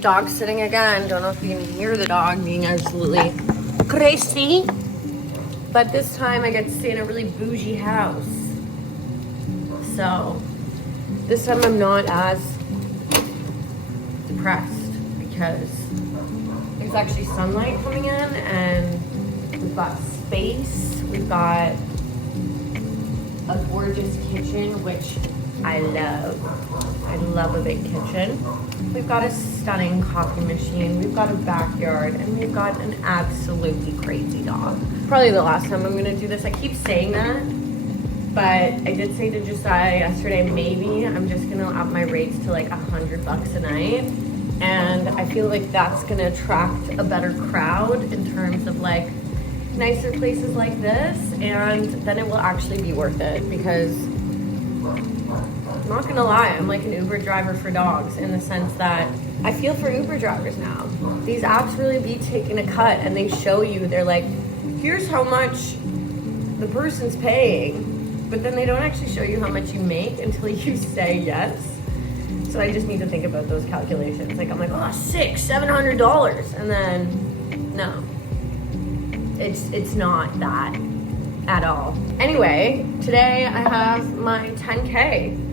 Dog sitting again. Don't know if you can hear the dog being absolutely crazy. But this time I get to stay in a really bougie house. So this time I'm not as depressed because there's actually sunlight coming in and we've got space. We've got a gorgeous kitchen, which I love. I love a big kitchen. We've got a stunning coffee machine. We've got a backyard and we've got an absolutely crazy dog. Probably the last time I'm gonna do this. I keep saying that, but I did say to Josiah yesterday, maybe I'm just gonna up my rates to like $100 a night. And I feel like that's gonna attract a better crowd in terms of like nicer places like this. And then it will actually be worth it because I'm not gonna lie, I'm like an Uber driver for dogs in the sense that I feel for Uber drivers now. These apps really be taking a cut and they show you, they're like, here's how much the person's paying, but then they don't actually show you how much you make until you say yes. So I just need to think about those calculations. Like I'm like, oh, $700, and then no, it's not that at all. Anyway, today I have my 10K.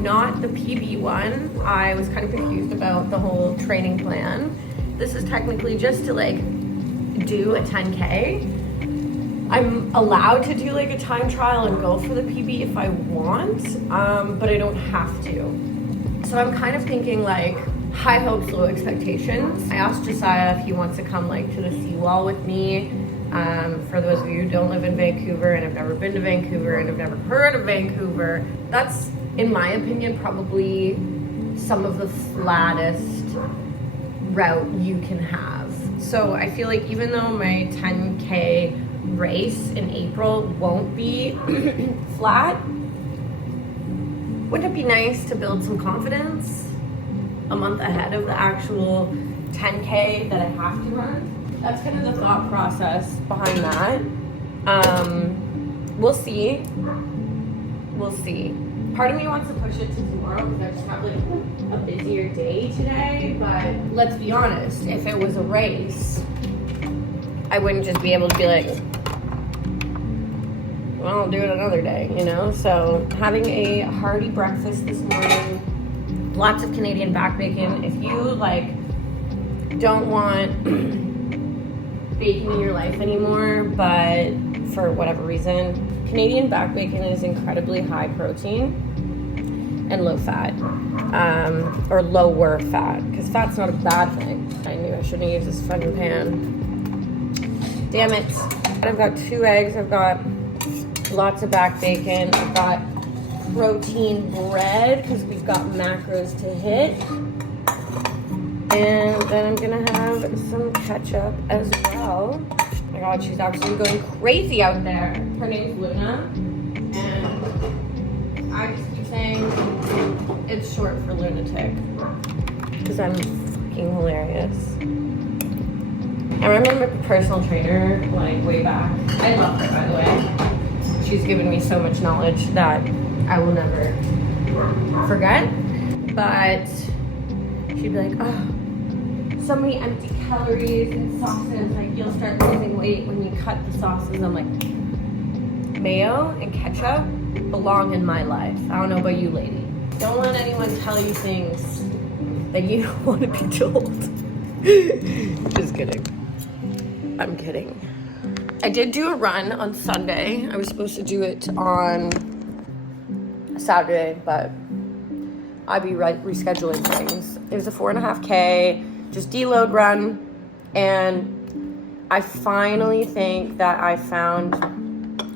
Not the PB one. I was kind of confused about the whole training plan. This is technically just to like do a 10K. I'm allowed to do like a time trial and go for the PB if I want, but I don't have to. So I'm kind of thinking like high hopes, low expectations. I asked Josiah if he wants to come like to the seawall with me. For those of you who don't live in Vancouver and have never been to Vancouver and have never heard of Vancouver, that's, in my opinion, probably some of the flattest route you can have. So I feel like even though my 10K race in April won't be flat, wouldn't it be nice to build some confidence a month ahead of the actual 10K that I have to run? That's kind of the thought process behind that. We'll see. We'll see. Part of me wants to push it to tomorrow because I just have like a busier day today. But let's be honest, if it was a race, I wouldn't just be able to be like, well, I'll do it another day, you know? So having a hearty breakfast this morning, lots of Canadian back bacon. If you like don't want bacon in your life anymore, but for whatever reason, Canadian back bacon is incredibly high protein and low fat, or lower fat, because fat's not a bad thing. I knew I shouldn't have used this fucking pan. Damn it. I've got 2 eggs, I've got lots of back bacon, I've got protein bread, because we've got macros to hit. And then I'm gonna have some ketchup as well. Oh my God, she's absolutely going crazy out there. Her name's Luna, and I just keep saying it's short for lunatic because I'm fucking hilarious. I remember my personal trainer like way back. I love her, by the way. She's given me so much knowledge that I will never forget. But she'd be like, oh, so many empty calories and sauces, like you'll start losing weight when you cut the sauces. I'm like, mayo and ketchup belong in my life. I don't know about you, lady. Don't let anyone tell you things that you don't want to be told. Just kidding. I'm kidding. I did do a run on Sunday. I was supposed to do it on Saturday, but I'd be rescheduling things. It was a 4.5K. Just deload run, and I finally think that I found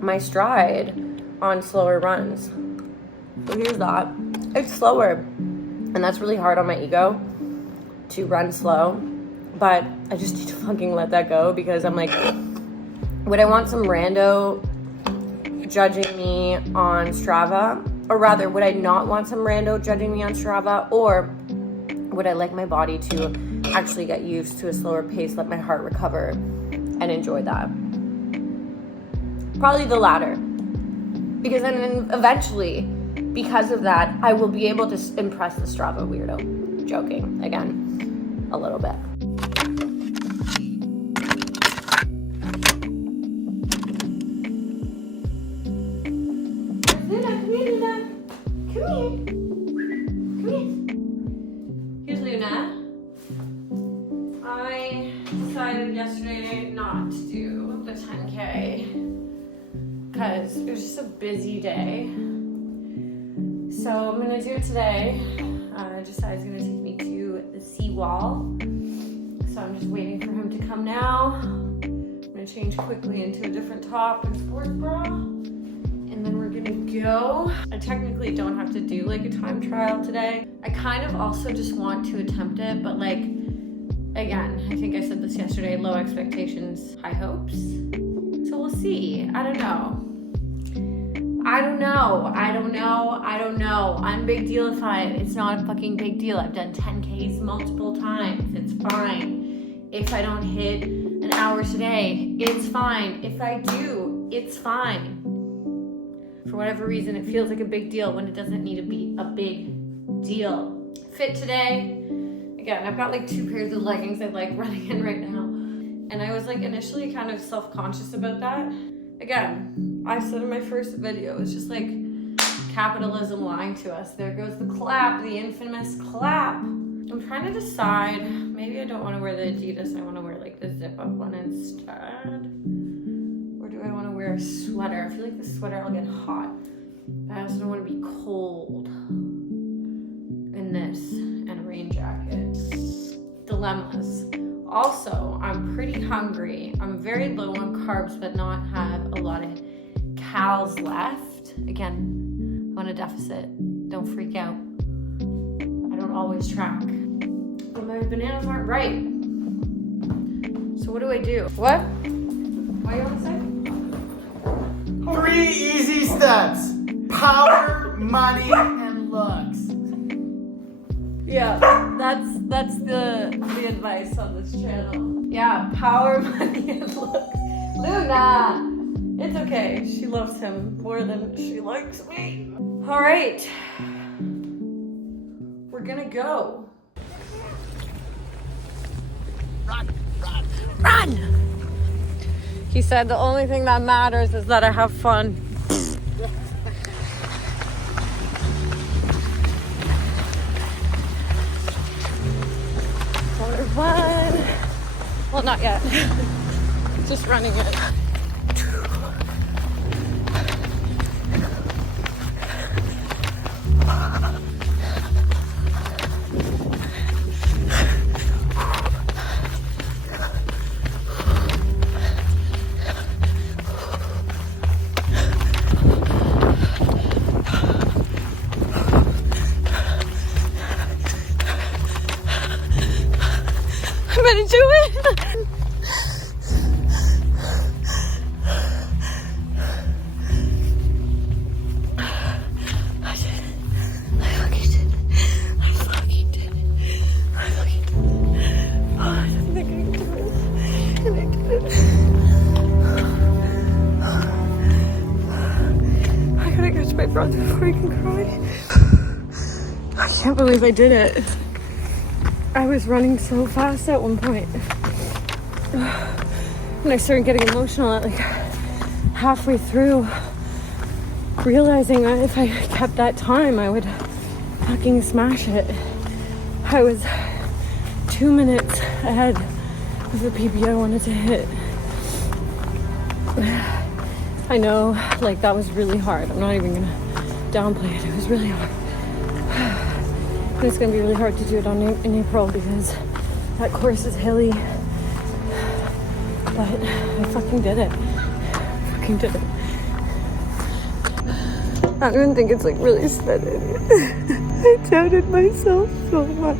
my stride on slower runs. So here's that. It's slower, and that's really hard on my ego to run slow, but I just need to fucking let that go because I'm like, would I want some rando judging me on Strava? Or rather, would I not want some rando judging me on Strava? Or would I like my body to actually get used to a slower pace, let my heart recover, and enjoy that? Probably the latter. Because then eventually, because of that, I will be able to impress the Strava weirdo. Joking, again. a little bit. Luna, come here, Luna. Come here. Come here. Here's Luna. I decided yesterday not to do the 10K because it was just a busy day. So I'm gonna do it today. Josiah's gonna take me to the seawall. So I'm just waiting for him to come now. I'm gonna change quickly into a different top and sports bra. And then we're gonna go. I technically don't have to do like a time trial today. I kind of also just want to attempt it, but like, again, I think I said this yesterday, low expectations, high hopes. So we'll see. I don't know. I'm big dealified. It's not a fucking big deal. I've done 10Ks multiple times. It's fine. If I don't hit an hour today, it's fine. If I do, it's fine. For whatever reason, it feels like a big deal when it doesn't need to be a big deal. Fit today. Again, I've got like 2 pairs of leggings I like running in right now. And I was like initially kind of self-conscious about that. Again, I said in my first video, it's just like capitalism lying to us. There goes the clap, the infamous clap. I'm trying to decide, maybe I don't want to wear the Adidas, I want to wear like the zip up one instead. Or do I want to wear a sweater? I feel like the sweater will get hot. I also don't want to be cold in this and a rain jacket. Dilemmas. Also, I'm pretty hungry. I'm very low on carbs, but not have a lot of calories left. Again, I'm on a deficit. Don't freak out. I don't always track. But my bananas aren't right. So what do I do? What? What do you want to say? 3 easy steps. Power, money, and looks. Yeah, that's the advice on this channel. Yeah, power, money, and looks. Luna! It's okay. She loves him more than she likes me. All right. We're gonna go. Run, run, Run! He said the only thing that matters is that I have fun. One. Well, not yet. Just running it. I'm gonna do it. I did it. I fucking did it. I fucking did it. I fucking did it. Oh, I didn't think I could do it. And I did it. I gotta catch my breath before I can cry. I can't believe I did it. I was running so fast at one point. And I started getting emotional at like halfway through, realizing that if I kept that time, I would fucking smash it. I was 2 minutes ahead of the PB I wanted to hit. I know, like, that was really hard. I'm not even gonna downplay it. It was really hard. And it's gonna be really hard to do it in April because that course is hilly. But I fucking did it. I fucking did it. I don't even think it's like really steady. I doubted myself so much.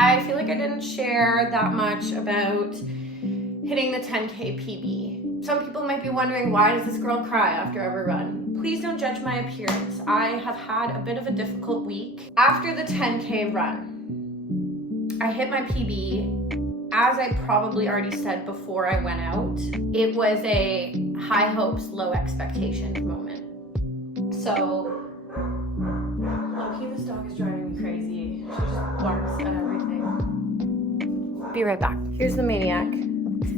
I feel like I didn't share that much about hitting the 10K PB. Some people might be wondering, why does this girl cry after every run? Please don't judge my appearance. I have had a bit of a difficult week. After the 10K run, I hit my PB. As I probably already said before I went out, it was a high hopes, low expectations moment. So, low-key, this dog is driving me crazy. She just barks at everything. Be right back. Here's the maniac.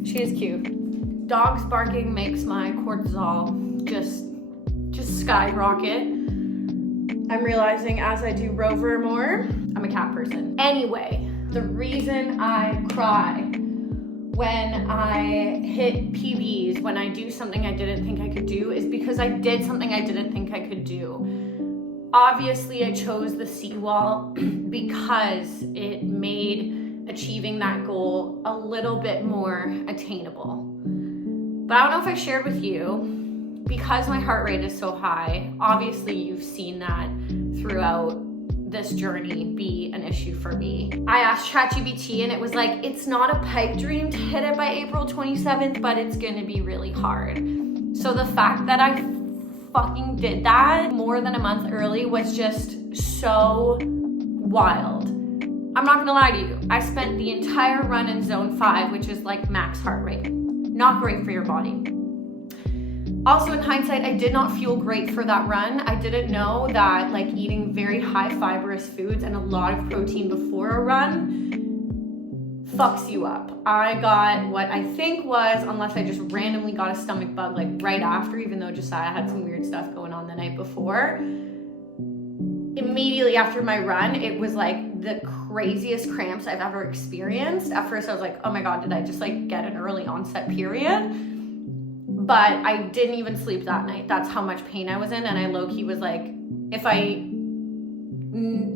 She is cute. Dogs barking makes my cortisol just skyrocket. I'm realizing as I do Rover more, I'm a cat person. Anyway, the reason I cry when I hit PBs, when I do something I didn't think I could do, is because I did something I didn't think I could do. Obviously, I chose the seawall because it made achieving that goal a little bit more attainable. But I don't know if I shared with you, because my heart rate is so high, obviously you've seen that throughout this journey be an issue for me. I asked ChatGPT and it was like, it's not a pipe dream to hit it by April 27th, but it's gonna be really hard. So the fact that I fucking did that more than a month early was just so wild. I'm not gonna lie to you, I spent the entire run in zone 5, which is like max heart rate. Not great for your body. Also, in hindsight, I did not feel great for that run. I didn't know that like eating very high fibrous foods and a lot of protein before a run fucks you up. I got what I think was, unless I just randomly got a stomach bug like right after, even though Josiah had some weird stuff going on the night before. Immediately after my run, it was like the craziest cramps I've ever experienced. At first I was like, oh my God, did I just like get an early onset period? But I didn't even sleep that night. That's how much pain I was in. And I low-key was like, if I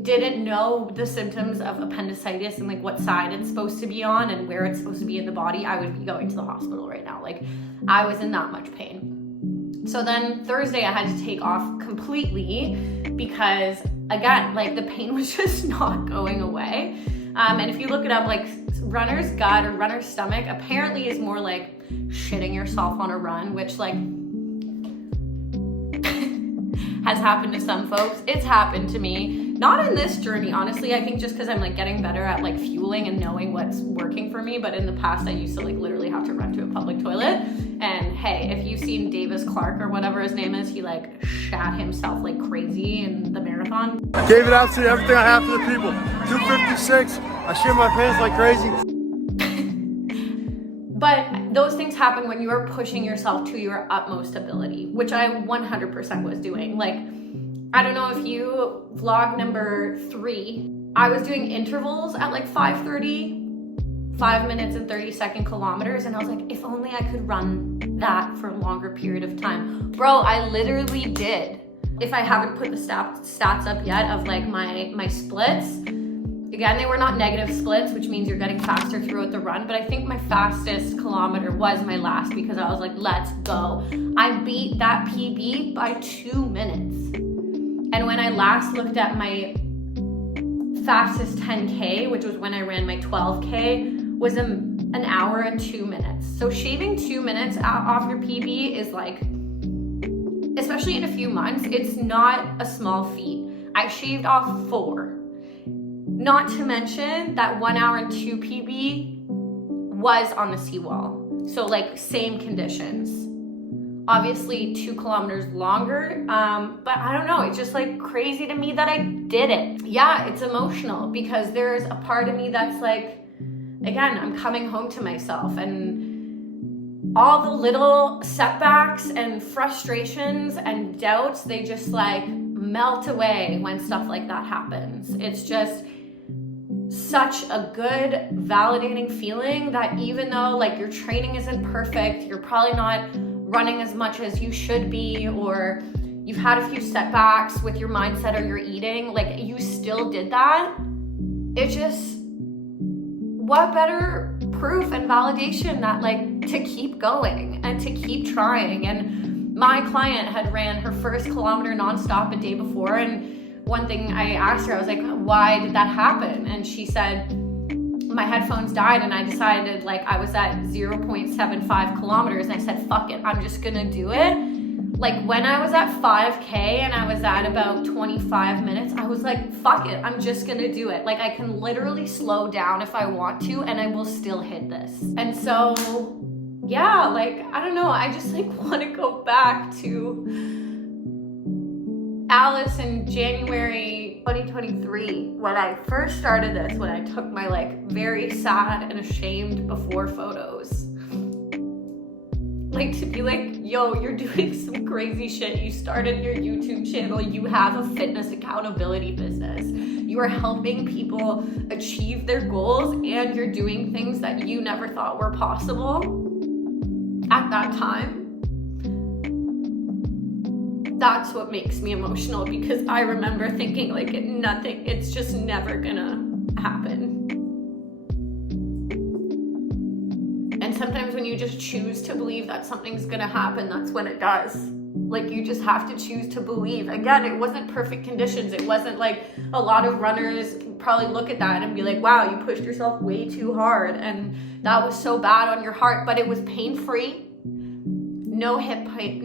didn't know the symptoms of appendicitis and like what side it's supposed to be on and where it's supposed to be in the body, I would be going to the hospital right now. Like, I was in that much pain. So then Thursday I had to take off completely because, again, like the pain was just not going away. And if you look it up, like runner's gut or runner's stomach apparently is more like shitting yourself on a run, which like has happened to some folks. It's happened to me. Not in this journey, honestly. I think just because I'm like getting better at like fueling and knowing what's working for me. But in the past, I used to like literally have to run to a public toilet. And hey, if you've seen Davis Clark or whatever his name is, he like shat himself like crazy in the marathon. I gave it out to everything I have for the people. 256. I shit my pants like crazy. But those things happen when you are pushing yourself to your utmost ability, which I 100% was doing. Like, I don't know if you, vlog number 3, I was doing intervals at like 5:30, 5 minutes and 30-second kilometers. And I was like, if only I could run that for a longer period of time. Bro, I literally did. If I haven't put the stats up yet of like my splits, again, they were not negative splits, which means you're getting faster throughout the run, but I think my fastest kilometer was my last because I was like, let's go. I beat that PB by 2 minutes. And when I last looked at my fastest 10K, which was when I ran my 12K, was an hour and 2 minutes. So shaving 2 minutes off your PB is like, especially in a few months, it's not a small feat. I shaved off 4. Not to mention that 1 hour and 2 PB was on the seawall. So like same conditions. Obviously 2 kilometers longer, but I don't know, it's just like crazy to me that I did it. Yeah, it's emotional because there's a part of me that's like, again, I'm coming home to myself and all the little setbacks and frustrations and doubts, they just like melt away when stuff like that happens. It's just such a good, validating feeling that even though like your training isn't perfect, you're probably not running as much as you should be, or you've had a few setbacks with your mindset or your eating, like you still did that. It just, what better proof and validation that like to keep going and to keep trying. And my client had ran her first kilometer nonstop a day before, and one thing I asked her, I was like, why did that happen? And she said, my headphones died and I decided, like, I was at 0.75 kilometers and I said, fuck it, I'm just gonna do it. Like, when I was at 5K and I was at about 25 minutes, I was like, fuck it, I'm just gonna do it. Like, I can literally slow down if I want to and I will still hit this. And so, yeah, like, I don't know, I just like want to go back to Alice in January 2023 when I first started this, when I took my like very sad and ashamed before photos. Like, to be like, yo, you're doing some crazy shit. You started your YouTube channel. You have a fitness accountability business. You are helping people achieve their goals and you're doing things that you never thought were possible at that time. That's what makes me emotional, because I remember thinking like it's just never gonna happen. And sometimes when you just choose to believe that something's gonna happen, that's when it does. Like, you just have to choose to believe. Again, it wasn't perfect conditions. It wasn't like a lot of runners probably look at that and be like, wow, you pushed yourself way too hard and that was so bad on your heart, but it was pain-free. No hip pains,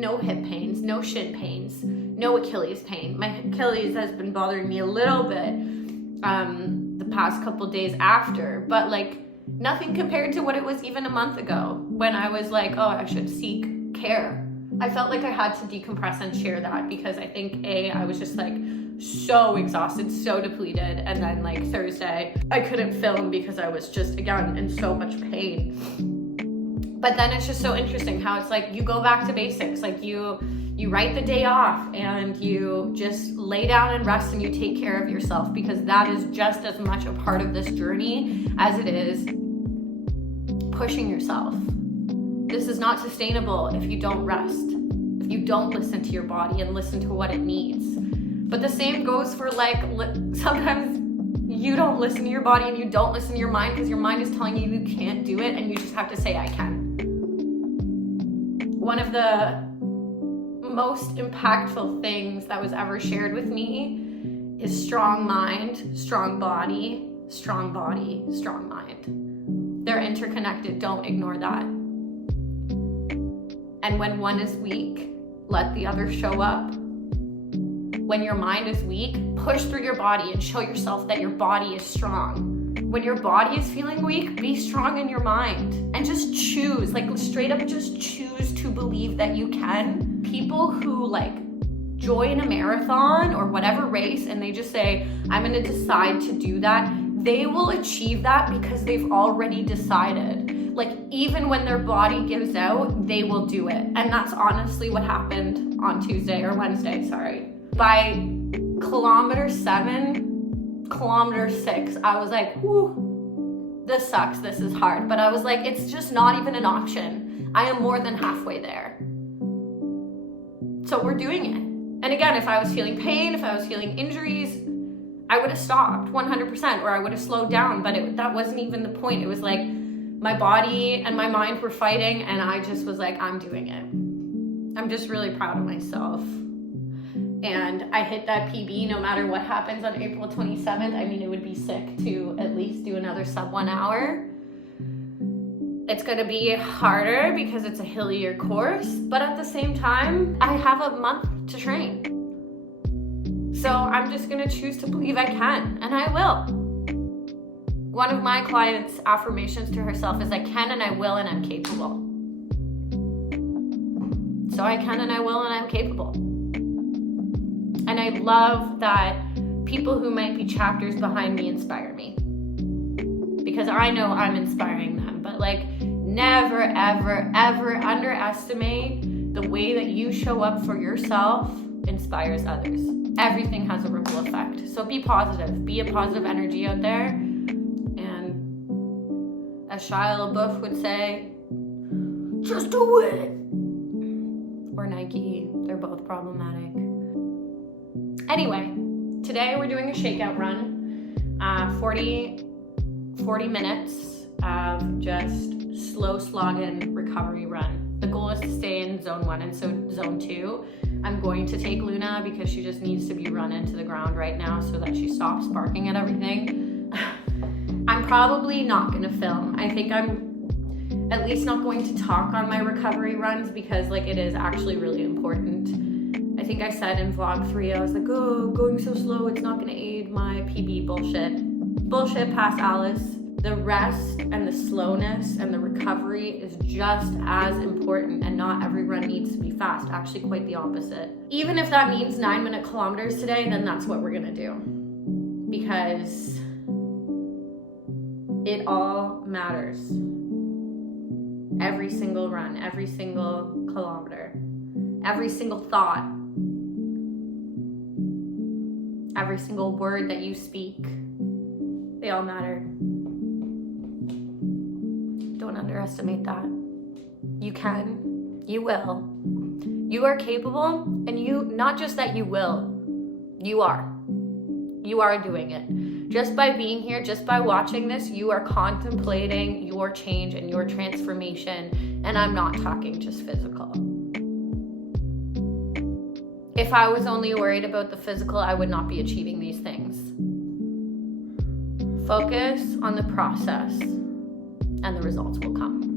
no shin pains, no Achilles pain. My Achilles has been bothering me a little bit the past couple days after, but like nothing compared to what it was even a month ago when I was like, oh, I should seek care. I felt like I had to decompress and share that because I think I was just like so exhausted, so depleted, and then like Thursday I couldn't film because I was just, again, in so much pain. But then it's just so interesting how it's like you go back to basics. Like you write the day off and you just lay down and rest and you take care of yourself, because that is just as much a part of this journey as it is pushing yourself. This is not sustainable if you don't rest, if you don't listen to your body and listen to what it needs. But the same goes for like, sometimes you don't listen to your body and you don't listen to your mind because your mind is telling you you can't do it and you just have to say, I can. One of the most impactful things that was ever shared with me is strong mind, strong body, strong body, strong mind. They're interconnected, don't ignore that. And when one is weak, let the other show up. When your mind is weak, push through your body and show yourself that your body is strong. When your body is feeling weak, be strong in your mind and just choose, like straight up just choose to believe that you can. People who like join a marathon or whatever race and they just say, I'm gonna decide to do that, they will achieve that because they've already decided. Like, even when their body gives out, they will do it. And that's honestly what happened on Tuesday or Wednesday, sorry. By kilometer 6, I was like, whew, this sucks, this is hard. But I was like, it's just not even an option. I am more than halfway there. So we're doing it. And again, if I was feeling pain, if I was feeling injuries, I would have stopped 100%, or I would have slowed down, but that wasn't even the point. It was like my body and my mind were fighting and I just was like, I'm doing it. I'm just really proud of myself. And I hit that PB no matter what happens on April 27th. I mean, it would be sick to at least do another sub 1 hour. It's gonna be harder because it's a hillier course, but at the same time, I have a month to train. So I'm just gonna choose to believe I can, and I will. One of my clients' affirmations to herself is, I can and I will and I'm capable. So I can and I will and I'm capable. And I love that people who might be chapters behind me inspire me, because I know I'm inspiring them. But like, never, ever, ever underestimate the way that you show up for yourself inspires others. Everything has a ripple effect. So be positive, be a positive energy out there. And as Shia LaBeouf would say, just do it. Or Nike, they're both problematic. Anyway, today we're doing a shakeout run, 40 minutes of just slow slogging recovery run. The goal is to stay in zone 1, and so zone 2, I'm going to take Luna because she just needs to be run into the ground right now so that she stops barking at everything. I'm probably not gonna film. I think I'm at least not going to talk on my recovery runs because like it is actually really important. I think I said in vlog 3, I was like, oh, going so slow, it's not gonna aid my PB. Bullshit past Alice. The rest and the slowness and the recovery is just as important, and not every run needs to be fast. Actually, quite the opposite. Even if that means 9-minute kilometers today, then that's what we're gonna do. Because it all matters. Every single run, every single kilometer, every single thought, every single word that you speak, they all matter. Don't underestimate that. You can, you will. You are capable, and you, not just that you will, you are. You are doing it. Just by being here, just by watching this, you are contemplating your change and your transformation, and I'm not talking just physical. If I was only worried about the physical, I would not be achieving these things. Focus on the process, and the results will come.